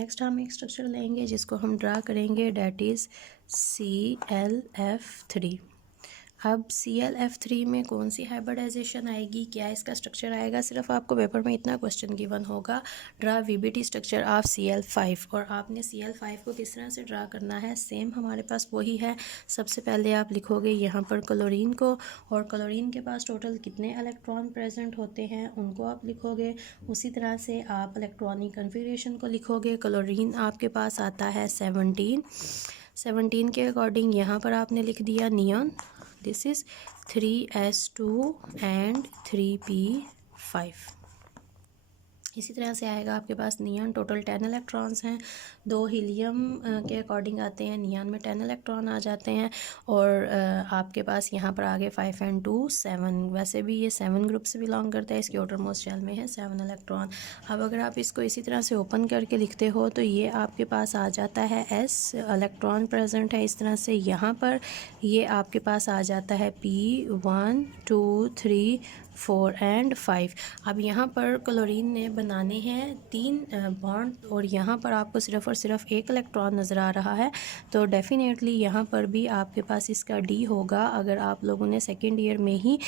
Next हम एक structure लेंगे जिसको हम ड्रा करेंगे, डैट इज़ ClF3। अब ClF3 में कौन सी हाइब्रिडाइजेशन आएगी, क्या इसका स्ट्रक्चर आएगा, सिर्फ आपको पेपर में इतना क्वेश्चन गिवन होगा, draw VBT structure of Cl5। और आपने Cl5 को किस तरह से ड्रा करना है, सेम हमारे पास वही है। सबसे पहले आप लिखोगे यहाँ पर क्लोरीन को, और क्लोरीन के पास टोटल कितने इलेक्ट्रॉन प्रेजेंट होते हैं उनको आप लिखोगे। उसी तरह से आप इलेक्ट्रॉनिक कन्फिग्रेशन को लिखोगे। क्लोरीन आपके पास आता है 17 के अकॉर्डिंग यहाँ पर आपने लिख दिया neon, this is 3s2 and 3p5। इसी तरह से आएगा आपके पास नियॉन, टोटल 10 इलेक्ट्रॉन्स हैं। 2 हीलियम के अकॉर्डिंग आते हैं, नियॉन में 10 इलेक्ट्रॉन आ जाते हैं। और आपके पास यहाँ पर आगे 5 and 2 7, वैसे भी ये 7 ग्रुप से बिलोंग करता है, इसके आउटर मोस्ट शेल में है 7 इलेक्ट्रॉन। अब अगर आप इसको इसी तरह से ओपन करके लिखते हो तो ये आपके पास आ जाता है S इलेक्ट्रॉन प्रेजेंट है इस तरह से यहाँ पर। ये आपके पास आ जाता है P1 2 3 4 and 5। अब यहाँ पर क्लोरीन ने बनाने हैं 3 बॉन्ड, और यहाँ पर आपको सिर्फ और सिर्फ 1 इलेक्ट्रॉन नज़र आ रहा है, तो डेफिनेटली यहाँ पर भी आपके पास इसका D होगा। अगर आप लोगों ने सेकेंड ईयर में ही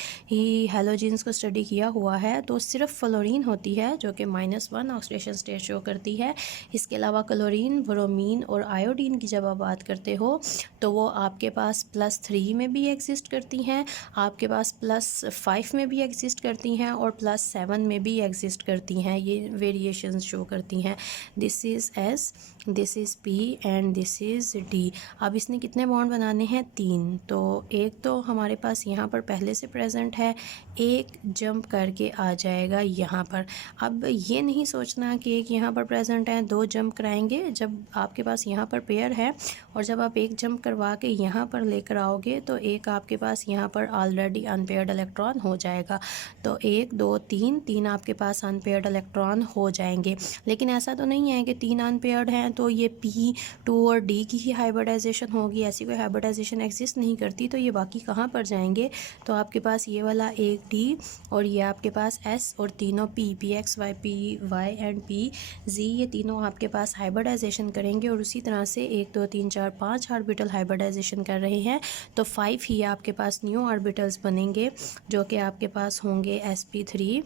हैलोजेंस को स्टडी किया हुआ है तो सिर्फ फ्लोरीन होती है जो कि -1 ऑक्सीडेशन स्टेट शो करती है। इसके अलावा क्लोरीन, ब्रोमीन और आयोडीन की जब आप बात करते हो तो वो आपके पास +3 में भी एग्जिस्ट करती हैं, आपके पास +5 में भी एग्जिस्ट करती हैं और +7 में भी एग्जिस्ट करती हैं। ये वेरिएशंस शो करती हैं। This is S, this is P and this is D। अब इसने कितने बॉन्ड बनाने हैं, 3। तो एक तो हमारे पास यहाँ पर पहले से प्रेजेंट है, एक जंप करके आ जाएगा यहाँ पर। अब ये नहीं सोचना कि एक यहाँ पर प्रेजेंट है 2 जंप कराएंगे। जब आपके पास यहाँ पर पेयर है और जब आप एक जंप करवा के यहाँ पर लेकर आओगे तो एक आपके पास यहाँ पर ऑलरेडी अनपेयर्ड इलेक्ट्रॉन हो जाएगा। तो 1 2 3 आपके पास अनपेयर्ड इलेक्ट्रॉन हो जाएंगे। लेकिन ऐसा तो नहीं है कि 3 अनपेयर्ड हैं तो ये P2 और D की ही हाइब्रिडाइजेशन होगी, ऐसी कोई हाइब्रिडाइजेशन एग्जिस्ट नहीं करती। तो ये बाकी कहाँ पर जाएंगे, तो आपके पास ये वाला एक D और ये आपके पास S और तीनों PX Y PY and PZ, ये तीनों आपके पास हाइब्रिडाइजेशन करेंगे। और उसी तरह से 1 2 3 4 5 ऑर्बिटल हाइब्रिडाइजेशन कर रहे हैं तो 5 ही आपके पास न्यू ऑर्बिटल्स बनेंगे जो कि आपके पास होंगे sp3d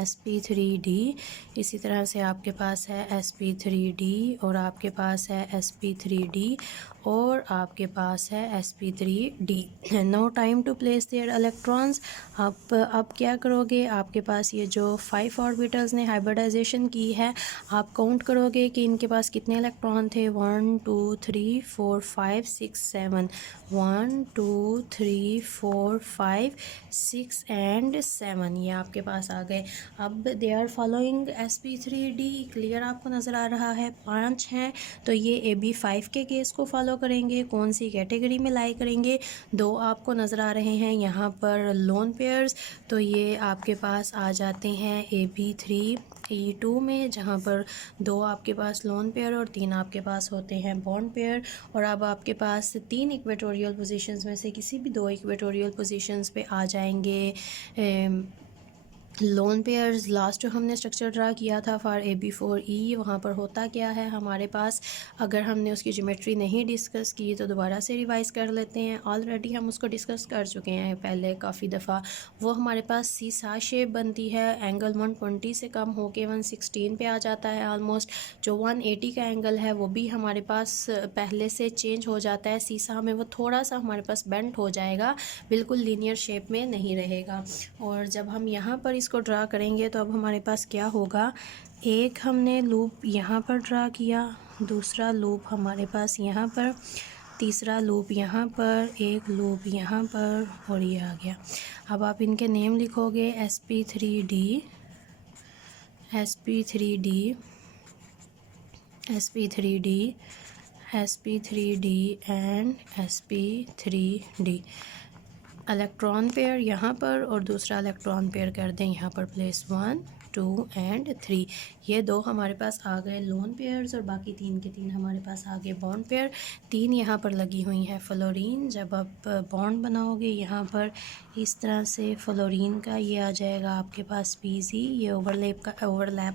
sp3d। इसी तरह से आपके पास है sp3d और आपके पास है sp3d और आपके पास है sp3d। No time to place their electrons. अब क्या करोगे, आपके पास ये जो 5 ऑर्बिटल्स ने हाइब्रिडाइजेशन की है आप काउंट करोगे कि इनके पास कितने इलेक्ट्रॉन थे, 1 2 3 4 5 6 7, 1 2 3 4 5 6 एंड 7 ये आपके पास आ गए। अब they are following sp3d, clear आपको नज़र आ रहा है, 5 हैं तो ये AB5 के केस को फॉलो करेंगे। कौन सी कैटेगरी में लाई करेंगे, 2 आपको नज़र आ रहे हैं यहाँ पर लोन पेयर्स, तो ये आपके पास आ जाते हैं AB3E2 में, जहाँ पर 2 आपके पास लोन पेयर और 3 आपके पास होते हैं बॉन्ड पेयर। और अब आपके पास 3 इक्वेटोरियल पोजीशंस में से किसी भी 2 इक्वेटोरियल पोजीशंस पे आ जाएंगे लोन पेयर्स। लास्ट जो हमने स्ट्रक्चर ड्रा किया था फॉर AB4E, वहाँ पर होता क्या है हमारे पास, अगर हमने उसकी ज्योमेट्री नहीं डिस्कस की तो दोबारा से रिवाइज़ कर लेते हैं। ऑलरेडी हम उसको डिस्कस कर चुके हैं पहले काफ़ी दफ़ा। वो हमारे पास सीसा शेप बनती है, एंगल 120 से कम होके 116 पे आ जाता है ऑलमोस्ट। जो 180 का एंगल है वो भी हमारे पास पहले से चेंज हो जाता है सीसा में, वो थोड़ा सा हमारे पास बेंट हो जाएगा, बिल्कुल लीनियर शेप में नहीं रहेगा। और जब हम यहाँ पर इसको ड्रा करेंगे तो अब हमारे पास क्या होगा, एक हमने लूप यहाँ पर ड्रा किया, दूसरा लूप हमारे पास यहाँ पर, तीसरा लूप यहाँ पर, एक लूप यहाँ पर और ये आ गया। अब आप इनके नेम लिखोगे sp3d sp3d sp3d sp3d and sp3d। Electron pair यहाँ पर और दूसरा इलेक्ट्रॉन पेयर कर दें यहाँ पर प्लेस 1 2 एंड 3। ये 2 हमारे पास आ गए लोन पेयर्स और बाकी 3 के 3 हमारे पास आ गए बॉन्ड पेयर। 3 यहाँ पर लगी हुई हैं फ्लोरीन। जब आप बॉन्ड बनाओगे यहाँ पर इस तरह से फ्लोरीन का ये आ जाएगा आपके पास PZ। ये ओवरलैप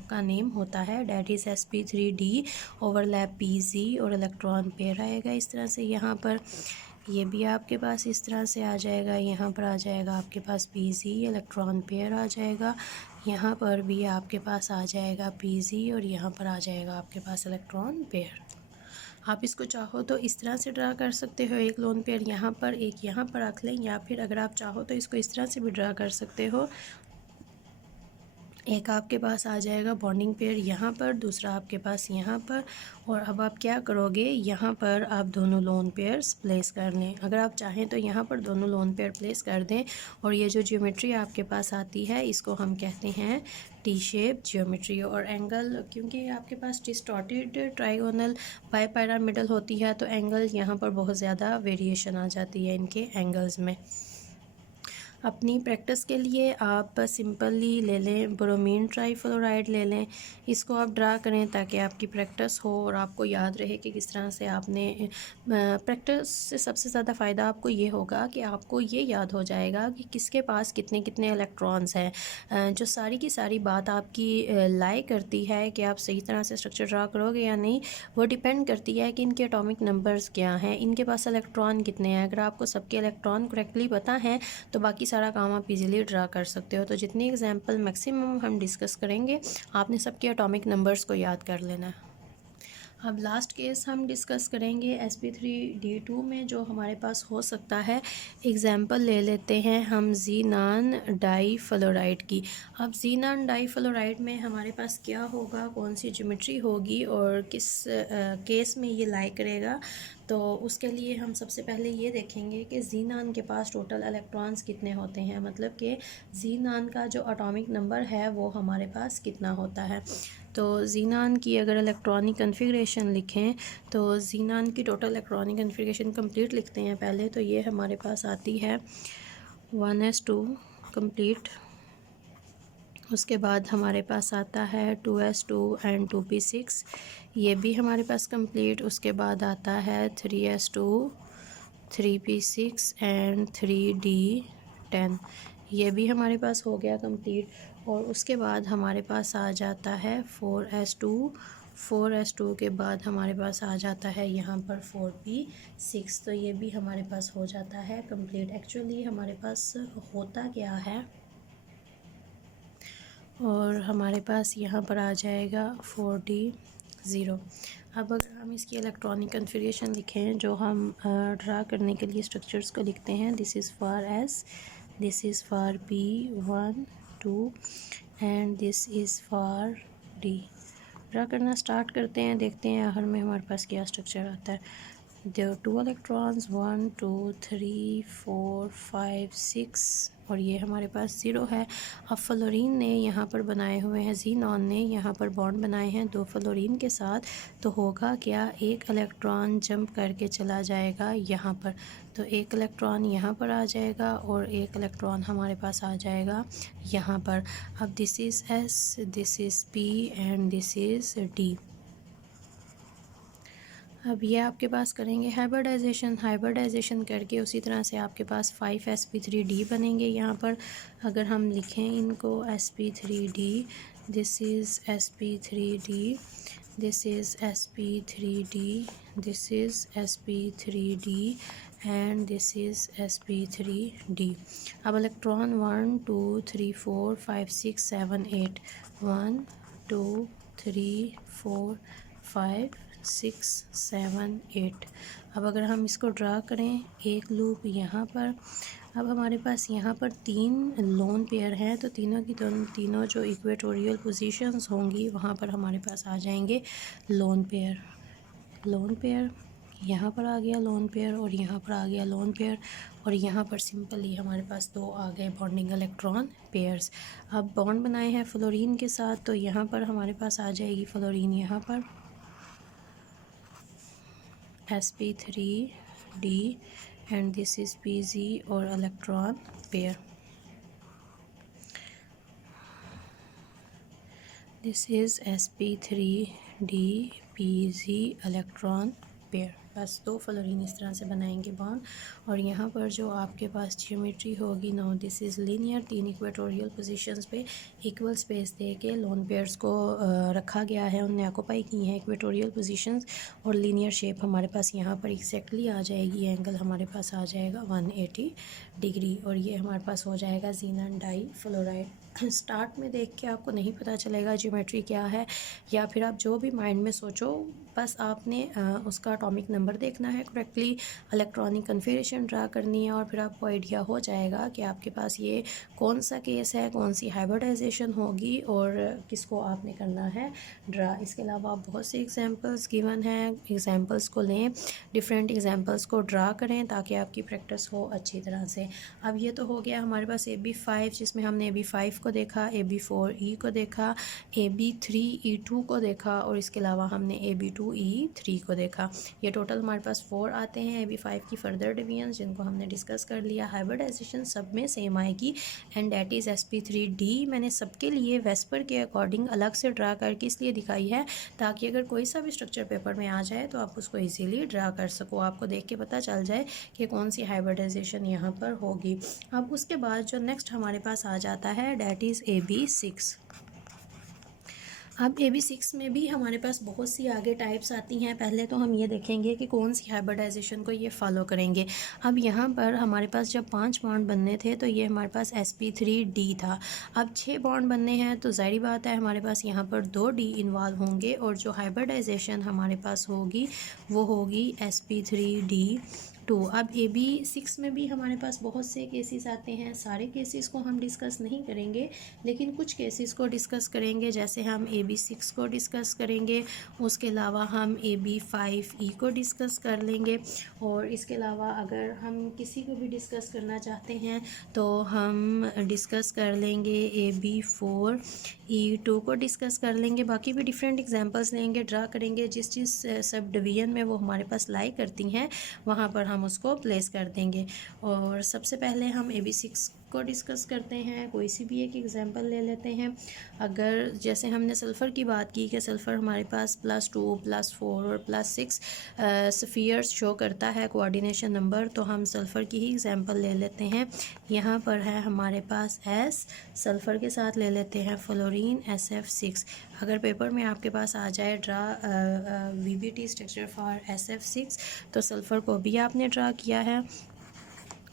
का नेम होता है, that is sp3d overlap PZ और इलेक्ट्रॉन पेयर आएगा इस तरह से यहाँ पर। ये भी आपके पास इस तरह से आ जाएगा, यहाँ पर आ जाएगा आपके पास PZ इलेक्ट्रॉन पेयर आ जाएगा, यहाँ पर भी आपके पास आ जाएगा PZ और यहाँ पर आ जाएगा आपके पास इलेक्ट्रॉन पेयर। आप इसको चाहो तो इस तरह से ड्रा कर सकते हो, एक लोन पेयर यहाँ पर एक यहाँ पर रख लें, या फिर अगर आप चाहो तो इसको इस तरह से भी ड्रा कर सकते हो। एक आपके पास आ जाएगा बॉन्डिंग पेयर यहाँ पर, दूसरा आपके पास यहाँ पर, और अब आप क्या करोगे, यहाँ पर आप दोनों लोन पेयर्स प्लेस कर लें। अगर आप चाहें तो यहाँ पर दोनों लोन पेयर प्लेस कर दें और ये जो ज्योमेट्री आपके पास आती है इसको हम कहते हैं टी शेप ज्योमेट्री। और एंगल, क्योंकि आपके पास डिस्टॉर्टेड ट्राइगोनल बाइपिरामिडल होती है तो एंगल यहाँ पर बहुत ज़्यादा वेरिएशन आ जाती है इनके एंगल्स में। अपनी प्रैक्टिस के लिए आप सिंपली ले लें ब्रोमीन ट्राईफ्लोराइड ले लें, इसको आप ड्रा करें ताकि आपकी प्रैक्टिस हो और आपको याद रहे कि किस तरह से आपने प्रैक्टिस से सबसे ज़्यादा फ़ायदा आपको ये होगा कि आपको ये याद हो जाएगा कि किसके पास कितने कितने इलेक्ट्रॉन्स हैं। जो सारी की सारी बात आपकी लाई करती है कि आप सही तरह से स्ट्रक्चर ड्रा करोगे या नहीं, वो डिपेंड करती है कि इनके एटॉमिक नंबर्स क्या हैं, इनके पास इलेक्ट्रॉन कितने हैं। अगर आपको सबके इलेक्ट्रॉन करेक्टली पता है तो बाकी सारा काम आप इजीली ड्रा कर सकते हो। तो जितनी एग्जांपल मैक्सिमम हम डिस्कस करेंगे आपने सबके एटॉमिक नंबर्स को याद कर लेना है। अब लास्ट केस हम डिस्कस करेंगे sp3d2 में जो हमारे पास हो सकता है। एग्जांपल ले लेते हैं हम ज़ीनान डाईफ्लोराइड की। अब ज़ीनान डाईफ्लोराइड में हमारे पास क्या होगा, कौन सी ज्योमेट्री होगी और किस केस में ये लाई करेगा, तो उसके लिए हम सबसे पहले ये देखेंगे कि ज़ीनान के पास टोटल इलेक्ट्रॉन्स कितने होते हैं, मतलब कि ज़ीनान का जो एटॉमिक नंबर है वो हमारे पास कितना होता है। तो ज़ीनान की अगर इलेक्ट्रॉनिक कन्फिग्रेशन लिखें तो ज़ीनान की टोटल इलेक्ट्रॉनिक कन्फिग्रेशन कंप्लीट लिखते हैं पहले, तो ये हमारे पास आती है 1s2 कंप्लीट। उसके बाद हमारे पास आता है 2s2 एंड 2p6, ये भी हमारे पास कंप्लीट। उसके बाद आता है 3s2 3p6 एंड 3d10, ये भी हमारे पास हो गया कंप्लीट। और उसके बाद हमारे पास आ जाता है 4s2 के बाद हमारे पास आ जाता है यहाँ पर 4p6, तो ये भी हमारे पास हो जाता है कंप्लीट। एक्चुअली हमारे पास होता क्या है, और हमारे पास यहाँ पर आ जाएगा 4d0। अब अगर हम इसकी इलेक्ट्रॉनिक कन्फिग्रेशन लिखें जो हम ड्रा करने के लिए स्ट्रक्चर्स को लिखते हैं, this is for s, this is for p1 2 and this is for d। Draw करना स्टार्ट करते हैं, देखते हैं आखिर में हमारे पास क्या स्ट्रक्चर आता है। There are 2 electrons 1 2 3 4 5 6 और ये हमारे पास 0 है। अब फ्लोरीन ने यहाँ पर बनाए हुए हैं, ज़ीनॉन ने यहाँ पर बॉन्ड बनाए हैं 2 फ्लोरीन के साथ, तो होगा क्या, एक इलेक्ट्रॉन जंप करके चला जाएगा यहाँ पर, तो एक इलेक्ट्रॉन यहाँ पर आ जाएगा और एक इलेक्ट्रॉन हमारे पास आ जाएगा यहाँ पर। अब this is S, this is P and this is D। अब ये आपके पास करेंगे हाइब्रिडाइजेशन करके उसी तरह से आपके पास 5sp3d बनेंगे। यहाँ पर अगर हम लिखें इनको sp3d, this is sp3d, this is sp3d, this is sp3d and this is sp3d। अब इलेक्ट्रॉन 1 2 3 4 5 6 7 8 1 2 3 4 5 6 7 8। अब अगर हम इसको ड्रा करें एक लूप यहाँ पर, अब हमारे पास यहाँ पर 3 लोन पेयर हैं, तो तीनों जो इक्वेटोरियल पोजीशंस होंगी वहाँ पर हमारे पास आ जाएंगे लोन पेयर। यहाँ पर आ गया लोन पेयर और यहाँ पर आ गया लोन पेयर, और यहाँ पर सिंपली हमारे पास 2 आ गए बॉन्डिंग इलेक्ट्रॉन पेयर्स। अब बॉन्ड बनाए हैं फ्लोरीन के साथ, तो यहाँ पर हमारे पास आ जाएगी फ्लोरीन यहाँ पर sp3d and this is pz और electron pair. This is sp3dpz electron pair. बस 2 फ्लोरीन इस तरह से बनाएंगे बॉन्ड। और यहाँ पर जो आपके पास ज्योमेट्री होगी, no this is linear, 3 equatorial positions पे इक्वल स्पेस दे के लोन पेयर्स को रखा गया है, उनने ऑक्यूपाई की हैं इक्वेटोरियल पोजीशंस। और लीनियर शेप हमारे पास यहाँ पर एग्जैक्टली आ जाएगी, एंगल हमारे पास आ जाएगा 180 डिग्री। और ये हमारे पास हो जाएगा ज़ीनन डाई फ्लोराइड। स्टार्ट में देख के आपको नहीं पता चलेगा ज्योमेट्री क्या है, या फिर आप जो भी माइंड में सोचो, बस आपने उसका एटॉमिक नंबर देखना है करेक्टली, इलेक्ट्रॉनिक कन्फिगरेशन ड्रा करनी है, और फिर आपको आइडिया हो जाएगा कि आपके पास ये कौन सा केस है, कौन सी हाइब्रिडाइजेशन होगी और किसको आपने करना है ड्रा। इसके अलावा बहुत से एग्जांपल्स गिवन हैं, एग्जांपल्स को लें, डिफरेंट एग्जांपल्स को ड्रा करें ताकि आपकी प्रैक्टिस हो अच्छी तरह से। अब ये तो हो गया हमारे पास AB5, जिसमें हमने AB5 को देखा, AB4E को देखा, AB3E2 को देखा, और इसके अलावा हमने AB2E3 को देखा। ये टोटल हमारे पास 4 आते हैं AB5 की फर्दर डिवीजन, जिनको हमने डिस्कस कर लिया। हाइब्रिडाइजेशन सब में सेम आएगी, एंड डेट इज़ sp3d। मैंने सबके लिए वेस्पर के अकॉर्डिंग अलग से ड्रा करके इसलिए दिखाई है ताकि अगर कोई सा भी स्ट्रक्चर पेपर में आ जाए तो आप उसको इजीली ड्रा कर सको, आपको देख के पता चल जाए कि कौन सी हाइब्रिडाइजेशन यहाँ पर होगी। अब उसके बाद जो नेक्स्ट हमारे पास आ जाता है डेट इज़ AB6। अब AB6 में भी हमारे पास बहुत सी आगे टाइप्स आती हैं। पहले तो हम ये देखेंगे कि कौन सी हाइब्रिडाइजेशन को ये फॉलो करेंगे। अब यहाँ पर हमारे पास जब 5 बॉन्ड बनने थे तो ये हमारे पास sp3d था। अब 6 बॉन्ड बनने हैं तो ज़ाहिर बात है हमारे पास यहाँ पर 2 d इन्वॉल्व होंगे, और जो हाइब्रिडाइजेशन हमारे पास होगी वो होगी sp3d2। अब AB6 में भी हमारे पास बहुत से केसेस आते हैं, सारे केसेस को हम डिस्कस नहीं करेंगे, लेकिन कुछ केसेस को डिस्कस करेंगे। जैसे हम AB6 को डिस्कस करेंगे, उसके अलावा हम AB5E को डिस्कस कर लेंगे, और इसके अलावा अगर हम किसी को भी डिस्कस करना चाहते हैं तो हम डिस्कस कर लेंगे AB4E2 को डिस्कस कर लेंगे। बाकी भी डिफरेंट एग्जांपल्स लेंगे, ड्रा करेंगे, जिस जिस सब डिवीजन में वो हमारे पास लाई करती हैं वहाँ पर हम उसको प्लेस कर देंगे। और सबसे पहले हम AB6 को डिस्कस करते हैं। कोई सी भी एक एग्जांपल ले लेते हैं। अगर जैसे हमने सल्फ़र की बात की कि सल्फ़र हमारे पास +2 +4 और +6 स्फीयर्स शो करता है कोऑर्डिनेशन नंबर, तो हम सल्फ़र की ही एग्जांपल ले लेते हैं। यहाँ पर है हमारे पास S, सल्फ़र के साथ ले लेते हैं फ्लोरीन SF6। अगर पेपर में आपके पास आ जाए draw VBT structure for SF6, तो सल्फ़र को भी आपने ड्रा किया है।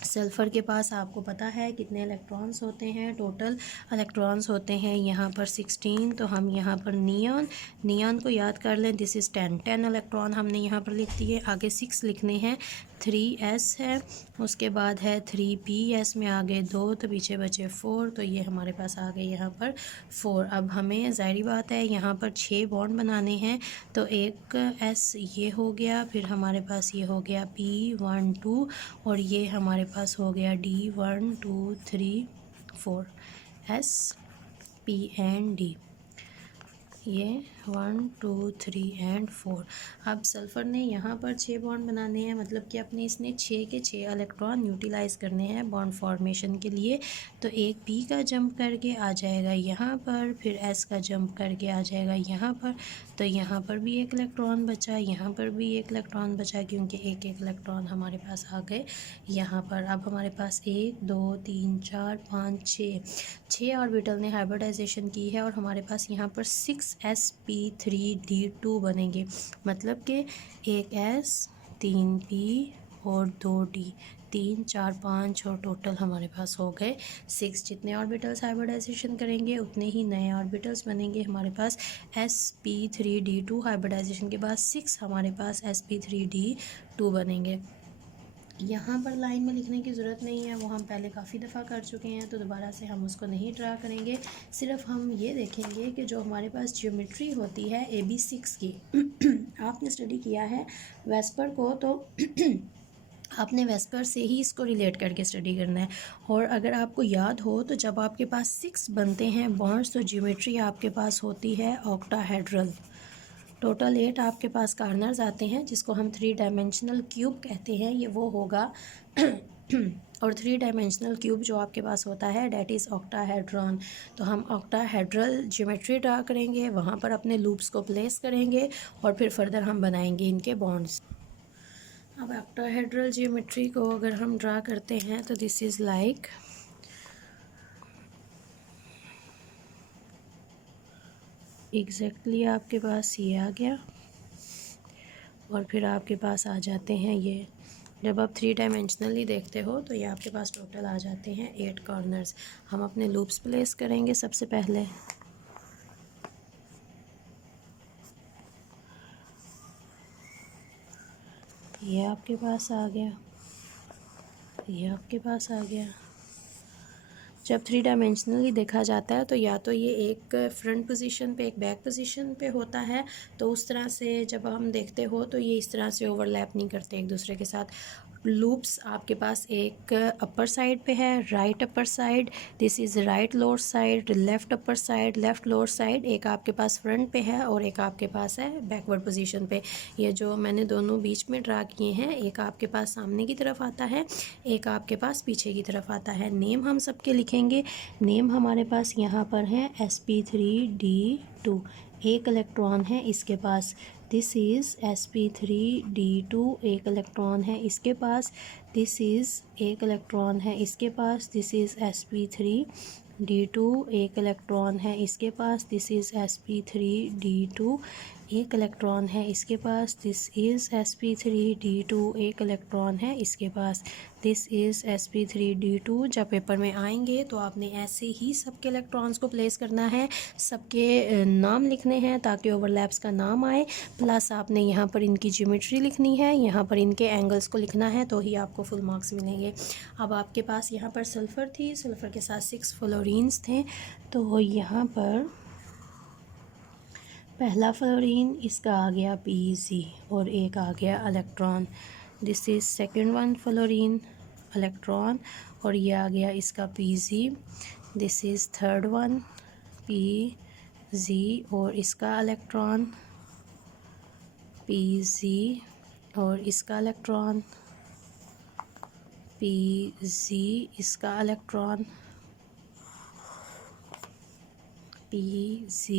सल्फ़र के पास आपको पता है कितने इलेक्ट्रॉन्स होते हैं, टोटल इलेक्ट्रॉन्स होते हैं यहाँ पर 16। तो हम यहाँ पर नियॉन को याद कर लें, दिस इज़ 10 इलेक्ट्रॉन हमने यहाँ पर लिख दिए। आगे 6 लिखने हैं, 3s है, उसके बाद है 3ps में आगे 2, तो पीछे बचे 4, तो ये हमारे पास आ गए यहाँ पर 4। अब हमें ज़ाहिर बात है यहाँ पर 6 बॉन्ड बनाने हैं, तो एक s ये हो गया, फिर हमारे पास ये हो गया p1 2, और ये हमारे पास हो गया d1 2 3 4 s p and d, ये 1 2 3 एंड 4। अब सल्फ़र ने यहाँ पर 6 बॉन्ड बनाने हैं, मतलब कि अपने इसने 6 के 6 इलेक्ट्रॉन यूटिलाइज़ करने हैं बॉन्ड फॉर्मेशन के लिए। तो एक P का जंप करके आ जाएगा यहाँ पर, फिर S का जंप करके आ जाएगा यहाँ पर, तो यहाँ पर भी एक इलेक्ट्रॉन बचा, यहाँ पर भी एक इलेक्ट्रॉन बचा, क्योंकि एक एक इलेक्ट्रॉन हमारे पास आ गए यहाँ पर। अब हमारे पास 1 2 3 4 5 6 ऑर्बिटल ने हाइब्रिडाइजेशन की है, और हमारे पास यहाँ पर 6sp3d2 बनेंगे, मतलब कि एक s 3p और 2d, 3 4 5, और टोटल हमारे पास हो गए 6। जितने ऑर्बिटल्स हाइब्रिडाइजेशन करेंगे उतने ही नए ऑर्बिटल्स बनेंगे हमारे पास। sp3d2 हाइब्रिडाइजेशन के बाद 6 हमारे पास sp3d2 बनेंगे। यहाँ पर लाइन में लिखने की ज़रूरत नहीं है, वो हम पहले काफ़ी दफ़ा कर चुके हैं, तो दोबारा से हम उसको नहीं ड्रा करेंगे। सिर्फ हम ये देखेंगे कि जो हमारे पास ज्योमेट्री होती है AB6 की आपने स्टडी किया है वेस्पर को, तो आपने वेस्पर से ही इसको रिलेट करके स्टडी करना है। और अगर आपको याद हो तो जब आपके पास 6 बनते हैं बॉन्ड्स, तो ज्योमेट्री आपके पास होती है ऑक्टाहेड्रल। टोटल 8 आपके पास कार्नर्स आते हैं, जिसको हम 3 डायमेंशनल क्यूब कहते हैं। ये वो होगा और 3 डायमेंशनल क्यूब जो आपके पास होता है डेट इज़ ऑक्टाहेड्रॉन। तो हम ऑक्टाहेड्रल ज्योमेट्री ड्रा करेंगे, वहाँ पर अपने लूप्स को प्लेस करेंगे और फिर फर्दर हम बनाएंगे इनके बॉन्ड्स। अब ऑक्टाहेड्रल ज्योमेट्री को अगर हम ड्रा करते हैं तो दिस इज़ लाइक एग्जैक्टली आपके पास ये आ गया और फिर आपके पास आ जाते हैं ये। जब आप 3 डायमेंशनली देखते हो तो ये आपके पास टोटल आ जाते हैं 8 कॉर्नर्स। हम अपने लूप्स प्लेस करेंगे सबसे पहले। ये आपके पास आ गया, ये आपके पास आ गया। जब 3 डायमेंशनली देखा जाता है तो या तो ये एक फ्रंट पोजीशन पे एक बैक पोजीशन पे होता है, तो उस तरह से जब हम देखते हो तो ये इस तरह से ओवरलैप नहीं करते एक दूसरे के साथ। लूप्स आपके पास एक अपर साइड पे है, right upper side, this is right lower side, left upper side, left lower side, एक आपके पास फ्रंट पे है और एक आपके पास है बैकवर्ड पोजीशन पे। ये जो मैंने दोनों बीच में ड्रा किए हैं, एक आपके पास सामने की तरफ आता है, एक आपके पास पीछे की तरफ आता है। नेम हम सबके लिखेंगे। नेम हमारे पास यहाँ पर है sp3d2, एक इलेक्ट्रॉन है इसके पास। दिस इज़ sp3d2, एक इलेक्ट्रॉन है इसके पास। दिस इज़ एक इलेक्ट्रॉन है इसके पास। दिस इज़ sp3d2, एक इलेक्ट्रॉन है इसके पास। दिस इज़ sp3d2, एक इलेक्ट्रॉन है इसके पास। दिस इज़ sp3d2, एक इलेक्ट्रॉन है इसके पास। This is sp3d2। जब पेपर में आएंगे तो आपने ऐसे ही सबके इलेक्ट्रॉन्स को प्लेस करना है, सबके नाम लिखने हैं ताकि ओवरलैप्स का नाम आए, प्लस आपने यहाँ पर इनकी ज्योमेट्री लिखनी है, यहाँ पर इनके एंगल्स को लिखना है, तो ही आपको फुल मार्क्स मिलेंगे। अब आपके पास यहाँ पर सल्फ़र थी, सल्फ़र के साथ 6 फ्लोरीन्स थे, तो यहाँ पर पहला फ्लोरीन इसका आ गया Pz और एक आ गया electron. This is second one fluorine, electron, और ये आ गया इसका Pz। This is third one Pz और इसका इलेक्ट्रॉन, Pz और इसका इलेक्ट्रॉन, Pz, इसका इलेक्ट्रॉन, Pz,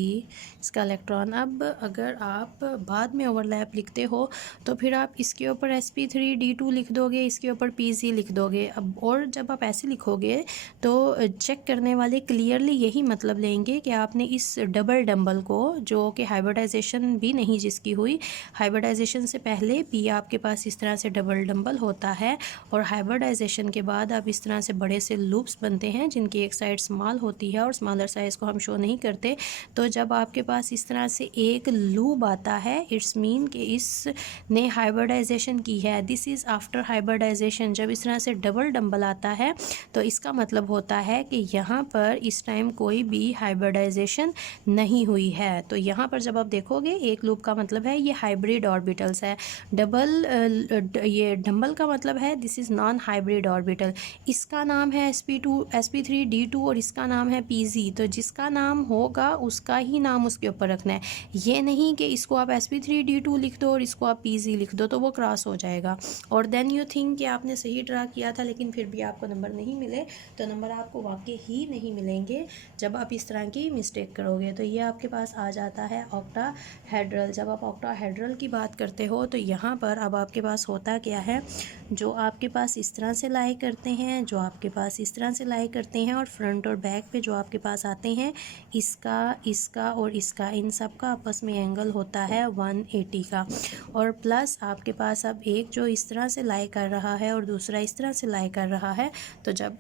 इसका इलेक्ट्रॉन। अब अगर आप बाद में ओवरलैप लिखते हो तो फिर आप इसके ऊपर sp3d2 लिख दोगे, इसके ऊपर Pz लिख दोगे। अब और जब आप ऐसे लिखोगे तो चेक करने वाले क्लियरली यही मतलब लेंगे कि आपने इस डबल डंबल को, जो कि हाइब्रिडाइजेशन भी नहीं जिसकी हुई, हाइब्रिडाइजेशन से पहले भी आपके पास इस तरह से डबल डंबल होता है और हाइब्रिडाइजेशन के बाद अब इस तरह से बड़े से लूप्स बनते हैं जिनकी एक साइड स्मॉल होती है और स्मॉलर साइज़ को हम शो नहीं करते। तो जब आपके पास इस तरह से एक लूप आता है, इट्स मीन कि इसने हाइब्रिडाइजेशन की है। This is after hybridisation. जब इस तरह से डबल डंबल आता है तो इसका मतलब होता है कि यहाँ पर इस टाइम कोई भी हाइब्रिडाइजेशन नहीं हुई है। तो यहाँ पर जब आप देखोगे एक लूप का मतलब है ये हाइब्रिड ऑर्बिटल्स है, ये डंबल का मतलब है this is non hybrid orbital. इसका नाम है sp3d2 और इसका नाम है Pz। तो जिसका नाम होगा उसका ही नाम उसके ऊपर रखना है। ये नहीं कि इसको आप sp3d2 लिख दो और इसको आप Pz लिख दो, तो वो क्रॉस हो जाएगा और देन यू थिंक कि आपने सही ड्रा किया था लेकिन फिर भी आपको नंबर नहीं मिले, तो नंबर आपको वाकई ही नहीं मिलेंगे जब आप इस तरह की मिस्टेक करोगे। तो ये आपके पास आ जाता है ऑक्टाहेड्रल। जब आप ऑक्टाहेड्रल की बात करते हो तो यहाँ पर अब आपके पास होता क्या है, जो आपके पास इस तरह से लाई करते हैं, जो आपके पास इस तरह से लाई करते हैं और फ्रंट और बैक पे जो आपके पास आते हैं, इसका और इसका, इन सब का आपस में एंगल होता है 180 का। और प्लस आपके पास अब एक जो इस तरह से लाई कर रहा है और दूसरा इस तरह से लाई कर रहा है, तो जब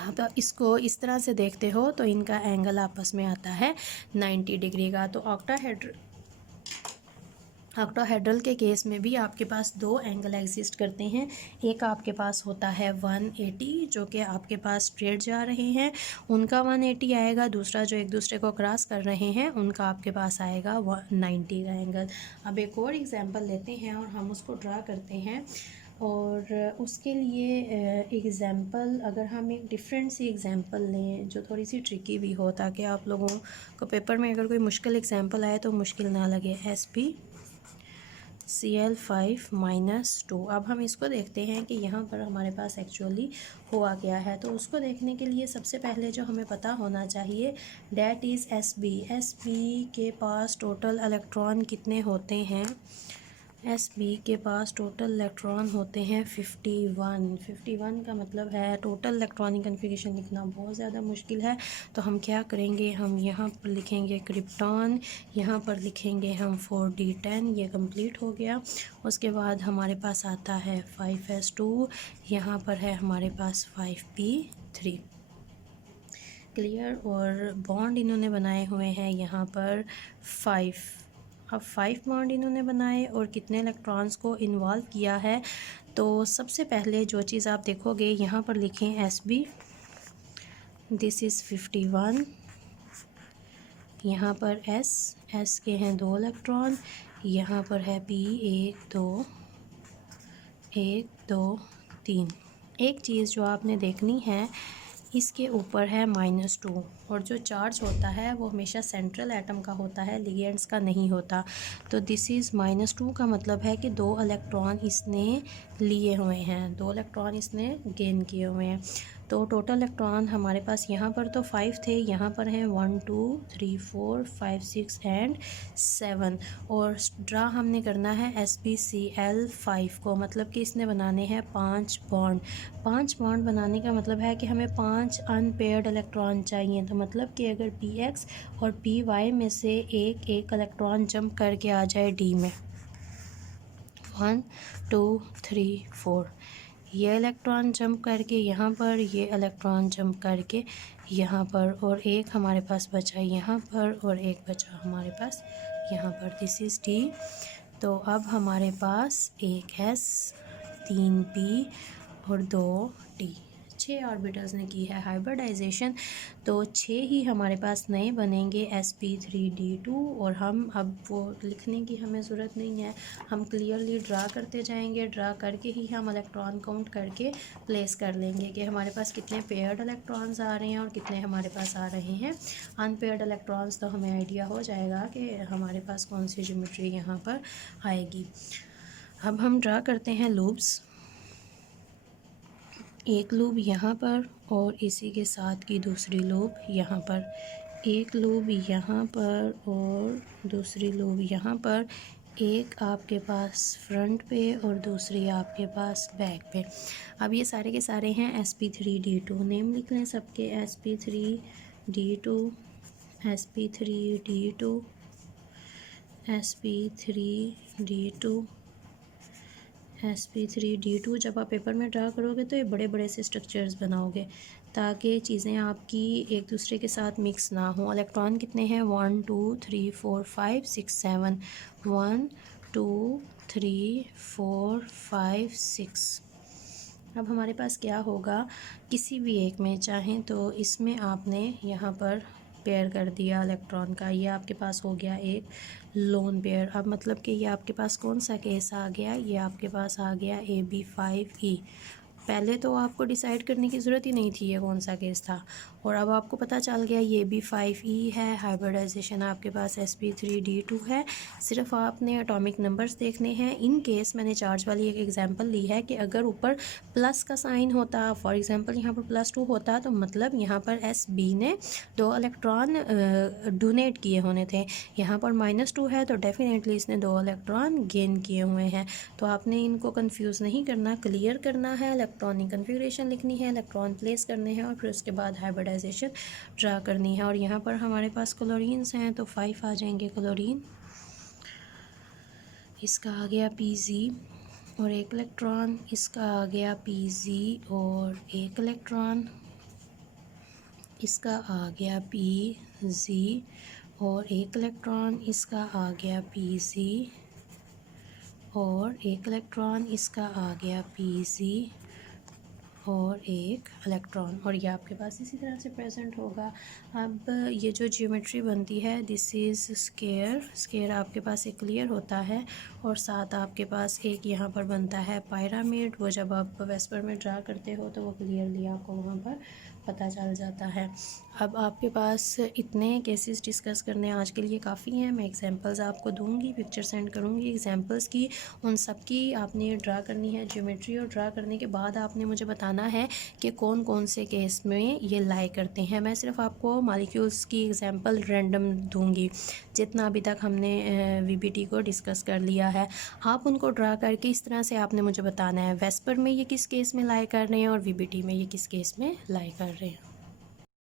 आप इसको इस तरह से देखते हो तो इनका एंगल आपस में आता है 90 डिग्री का। तो ऑक्टाहेड्रल के केस में भी आपके पास दो एंगल एग्जिस्ट करते हैं। एक आपके पास होता है 180 जो कि आपके पास स्ट्रेट जा रहे हैं, उनका 180 आएगा। दूसरा जो एक दूसरे को क्रॉस कर रहे हैं उनका आपके पास आएगा 190 का एंगल। अब एक और एग्जांपल लेते हैं और हम उसको ड्रा करते हैं। और उसके लिए एग्ज़ाम्पल, अगर हम एक डिफरेंट सी एग्ज़ाम्पल लें जो थोड़ी सी ट्रिकी भी हो, ताकि आप लोगों को पेपर में अगर कोई मुश्किल एग्ज़ाम्पल आए तो मुश्किल ना लगे। Cl5 - 2। अब हम इसको देखते हैं कि यहाँ पर हमारे पास एक्चुअली हुआ क्या है। तो उसको देखने के लिए सबसे पहले जो हमें पता होना चाहिए डैट इज़ Sb। Sb के पास टोटल इलेक्ट्रॉन कितने होते हैं? Sb के पास टोटल इलेक्ट्रॉन होते हैं 51। 51 का मतलब है टोटल इलेक्ट्रॉनिक कन्फिग्रेशन लिखना बहुत ज़्यादा मुश्किल है। तो हम क्या करेंगे, हम यहाँ पर लिखेंगे क्रिप्टॉन, यहाँ पर लिखेंगे हम 4d10, ये कंप्लीट हो गया। उसके बाद हमारे पास आता है 5s2, यहाँ पर है हमारे पास 5p3। क्लियर। और बॉन्ड इन्होंने बनाए हुए हैं यहाँ पर 5। अब 5 बॉन्ड इन्होंने बनाए और कितने इलेक्ट्रॉन्स को इन्वॉल्व किया है। तो सबसे पहले जो चीज़ आप देखोगे यहाँ पर लिखें Sb, दिस इज़ 51। यहाँ पर S के हैं 2 इलेक्ट्रॉन, यहाँ पर है P 1 2 3। एक चीज़ जो आपने देखनी है, इसके ऊपर है -2 और जो चार्ज होता है वो हमेशा सेंट्रल एटम का होता है, लिगेंड्स का नहीं होता। तो दिस इज़ -2 का मतलब है कि 2 इलेक्ट्रॉन इसने लिए हुए हैं, 2 इलेक्ट्रॉन इसने गेन किए हुए हैं। तो टोटल इलेक्ट्रॉन हमारे पास यहाँ पर तो 5 थे, यहाँ पर हैं 1 2 3 4 5 6 एंड 7। और ड्रा हमने करना है SbCl5 को, मतलब कि इसने बनाने हैं 5 बॉन्ड। 5 बॉन्ड बनाने का मतलब है कि हमें 5 अनपेयर्ड इलेक्ट्रॉन चाहिए। तो मतलब कि अगर Px और Py में से एक इलेक्ट्रॉन जंप करके आ जाए D में, 1 2 3 4, ये इलेक्ट्रॉन जंप करके यहाँ पर, ये इलेक्ट्रॉन जंप करके यहाँ पर, और एक हमारे पास बचा यहाँ पर और एक बचा हमारे पास यहाँ पर, दिस इज़ D। तो अब हमारे पास एक S, 3 P और 2 T, 6 ऑर्बिटल्स ने की है हाइब्रिडाइजेशन। तो 6 ही हमारे पास नए बनेंगे sp3d2। और हम अब वो लिखने की हमें ज़रूरत नहीं है, हम क्लियरली ड्रा करते जाएंगे। ड्रा करके ही हम इलेक्ट्रॉन काउंट करके प्लेस कर लेंगे कि हमारे पास कितने पेयर्ड इलेक्ट्रॉन्स आ रहे हैं और कितने हमारे पास आ रहे हैं अनपेयर्ड इलेक्ट्रॉन्स। तो हमें आइडिया हो जाएगा कि हमारे पास कौन सी ज्योमेट्री यहाँ पर आएगी। अब हम ड्रा करते हैं लूप्स, एक लूप यहाँ पर और इसी के साथ की दूसरी लूप यहाँ पर, एक लूप यहाँ पर और दूसरी लूप यहाँ पर, एक आपके पास फ्रंट पे और दूसरी आपके पास बैक पे। अब ये सारे के सारे हैं sp3d2, नेम लिख लें सबके, sp3d2 sp3d2 sp3d2 sp3d2। जब आप पेपर में ड्रा करोगे तो ये बड़े बड़े से स्ट्रक्चर्स बनाओगे ताकि चीज़ें आपकी एक दूसरे के साथ मिक्स ना हो। इलेक्ट्रॉन कितने हैं, 1 2 3 4 5 6 7, 1 2 3 4 5 6। अब हमारे पास क्या होगा, किसी भी एक में चाहें तो इसमें आपने यहाँ पर पेयर कर दिया इलेक्ट्रॉन का, ये आपके पास हो गया एक लोन पेयर। अब मतलब कि ये आपके पास कौन सा केस आ गया, ये आपके पास आ गया AB5E। पहले तो आपको डिसाइड करने की ज़रूरत ही नहीं थी ये कौन सा केस था, और अब आपको पता चल गया ये AB5E है। हाइब्रिडाइजेशन आपके पास sp3d2 है। सिर्फ आपने एटॉमिक नंबर्स देखने हैं। इन केस मैंने चार्ज वाली एक एग्जांपल ली है कि अगर ऊपर प्लस का साइन होता, फॉर एग्जांपल यहाँ पर +2 होता, तो मतलब यहाँ पर SB ने 2 इलेक्ट्रॉन डोनेट किए होने थे। यहाँ पर -2 है तो डेफिनेटली इसने 2 इलेक्ट्रॉन गेन किए हुए हैं। तो आपने इनको कंफ्यूज नहीं करना, क्लियर करना है, इलेक्ट्रॉनिक कन्फिग्रेशन लिखनी है, इलेक्ट्रॉन प्लेस करने हैं और फिर उसके बाद हाइब्रिडाइजेशन ड्रा करनी है। और यहाँ पर हमारे पास क्लोरीन्स हैं तो 5 आ जाएंगे क्लोरीन, इसका आ गया Pz और एक इलेक्ट्रॉन, इसका आ गया Pz और एक इलेक्ट्रॉन, इसका आ गया Pz और एक इलेक्ट्रॉन, इसका आ गया Pz और एक इलेक्ट्रॉन, इसका आ गया Pz और एक इलेक्ट्रॉन, और ये आपके पास इसी तरह से प्रेजेंट होगा। अब ये जो ज्योमेट्री बनती है, दिस इज़ स्क्वायर। स्क्वायर आपके पास एक क्लियर होता है और साथ आपके पास एक यहाँ पर बनता है पिरामिड। वो जब आप वेस्पर में ड्रा करते हो तो वो क्लियरली आपको वहाँ पर पता चल जाता है। अब आपके पास इतने केसेस डिस्कस करने आज के लिए काफ़ी हैं। मैं एग्जांपल्स आपको दूंगी, पिक्चर सेंड करूंगी एग्जांपल्स की, उन सब की आपने ड्रा करनी है ज्योमेट्री, और ड्रा करने के बाद आपने मुझे बताना है कि कौन कौन से केस में ये लाई करते हैं। मैं सिर्फ आपको मॉलिक्यूल्स की एग्जांपल रैंडम दूंगी जितना अभी तक हमने वीबीटी को डिस्कस कर लिया है। आप उनको ड्रा करके इस तरह से आपने मुझे बताना है वेस्पर में ये किस केस में लाई कर रहे हैं और वीबीटी में ये किस केस में लाई कर रहे हैं।